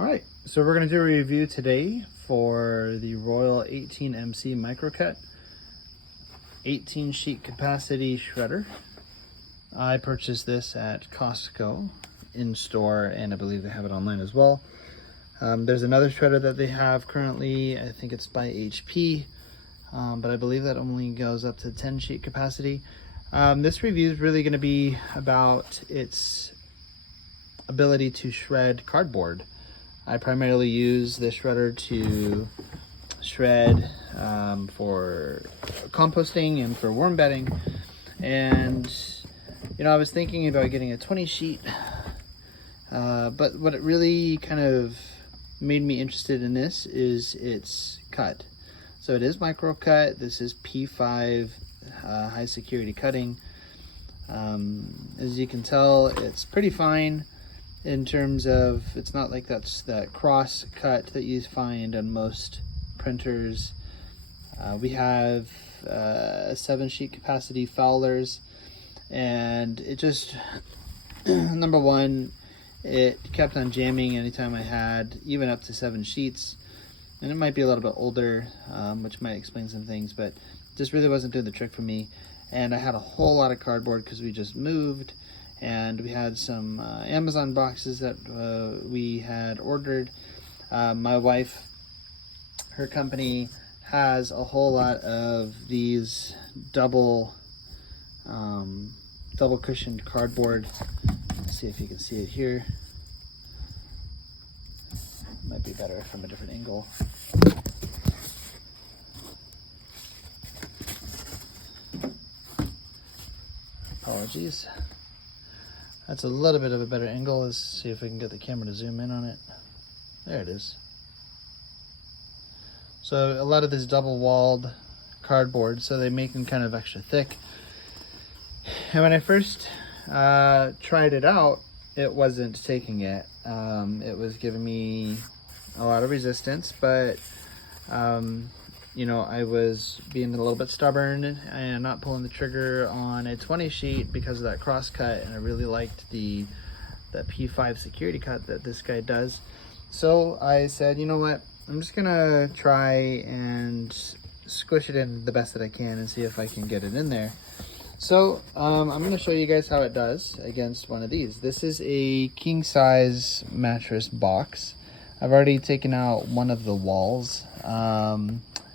Alright, so we're going to do a review today for the Royal 18MC MICROCUT 18 sheet capacity shredder. I purchased this at Costco in store, and I believe they have it online as well. There's another shredder that they have currently. I think it's by HP, but I believe that only goes up to 10 sheet capacity. This review is really going to be about its ability to shred cardboard. I primarily use this shredder to shred for composting and for worm bedding. And you know, I was thinking about getting a 20 sheet, but what it really kind of made me interested in this is its cut. So it is MICROCUT. This is P5 high security cutting. As you can tell, it's pretty fine in terms of, it's not like that cross cut that you find on most printers. We have 7 sheet capacity Fowlers, and it just number one, it kept on jamming anytime I had even up to 7 sheets, and it might be a little bit older, which might explain some things, but just really wasn't doing the trick for me. And I had a whole lot of cardboard because we just moved, and we had some Amazon boxes that we had ordered. My wife, her company has a whole lot of these double cushioned cardboard. Let's see if you can see it here. Might be better from a different angle. Apologies. That's a little bit of a better angle. Let's see if we can get the camera to zoom in on it. There it is. So a lot of this double-walled cardboard, so they make them kind of extra thick. And when I first tried it out, it wasn't taking it. It was giving me a lot of resistance, but you know, I was being a little bit stubborn and not pulling the trigger on a 20 sheet because of that cross cut, and I really liked the P5 security cut that this guy does. So I said, you know what, I'm just gonna try and squish it in the best that I can and see if I can get it in there. So I'm gonna show you guys how it does against one of these. This is a king size mattress box. I've already taken out one of the walls,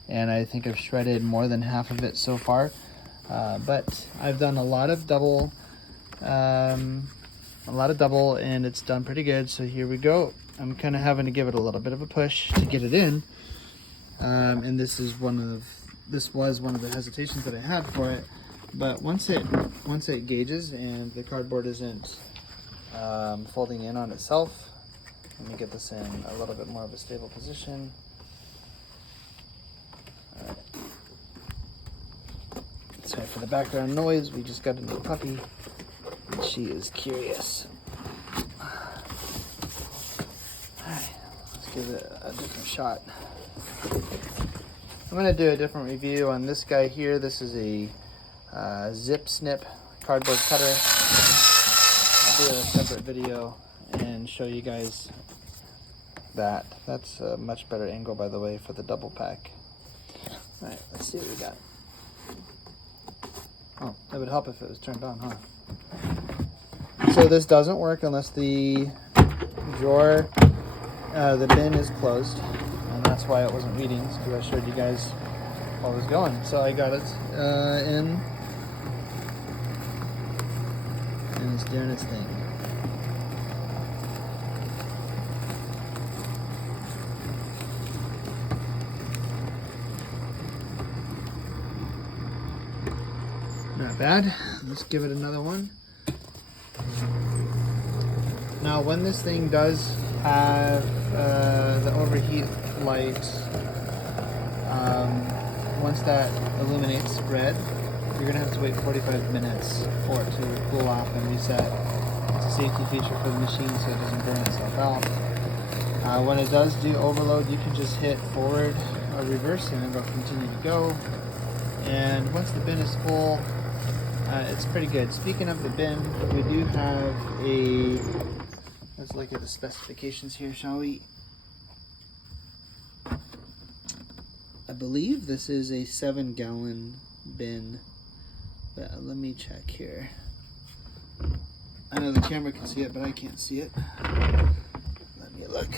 and I think I've shredded more than half of it so far. But I've done a lot of double, and it's done pretty good. So here we go. I'm kind of having to give it a little bit of a push to get it in. And this was one of the hesitations that I had for it. But once it gauges and the cardboard isn't folding in on itself, let me get this in a little bit more of a stable position. All right. Sorry for the background noise. We just got a new puppy, and she is curious. All right, let's give it a different shot. I'm going to do a different review on this guy here. This is a zip snip cardboard cutter. I'll do a separate video and show you guys that. That's a much better angle, by the way, for the double pack. All right, let's see what we got. Oh, that would help if it was turned on, huh? So this doesn't work unless the drawer, the bin is closed, and that's why it wasn't reading, because I showed you guys while it was going. So I got it in, and it's doing its thing. Not bad. Let's give it another one. Now, when this thing does have the overheat light, once that illuminates red, you're gonna have to wait 45 minutes for it to cool off and reset. It's a safety feature for the machine so it doesn't burn itself out. When it does do overload, you can just hit forward or reverse and it'll continue to go. And once the bin is full, it's pretty good. Speaking of the bin, we do have a, let's look at the specifications here, shall we? believe this is a 7-gallon bin. But let me check here. I know the camera can see it, but I can't see it. Let me look.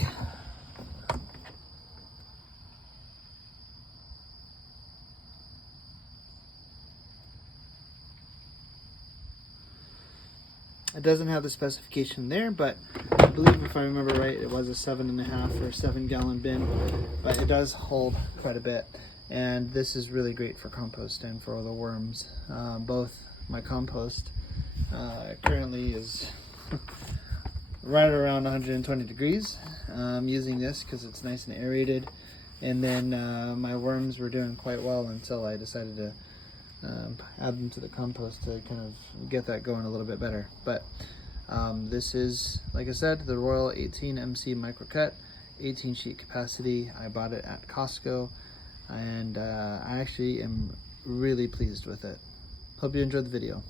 It doesn't have the specification there, but I believe if I remember right, it was a 7.5 or 7-gallon bin, but it does hold quite a bit. And this is really great for compost and for the worms. Both my compost currently is right around 120 degrees. I'm using this because it's nice and aerated. And then my worms were doing quite well until I decided to add them to the compost to kind of get that going a little bit better. But this is, like I said, the Royal 18 MC MICROCUT, 18 sheet capacity. I bought it at Costco, and I actually am really pleased with it. Hope you enjoyed the video.